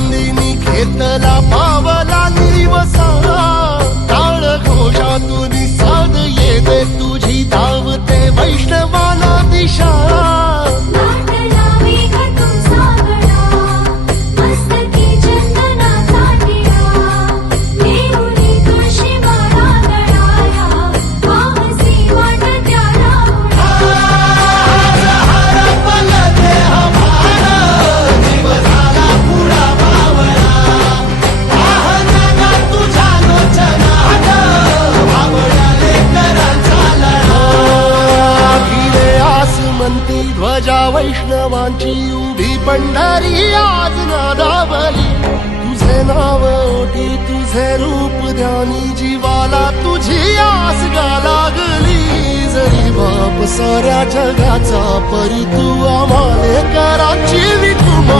नंदिनी घेतला पावला निवसा टाळ घोषातून साध येते तुझी धावते वैष्णवाला दिशा ध्वजा वैष्णवांची उभी पंढरी आज नादावली तुझे नाव ओटी तुझे रूप ध्यानी जीवाला तुझी आस गा लागली जरी बाप साऱ्या जगाचा परी तू आम्हाले कराची विठुमा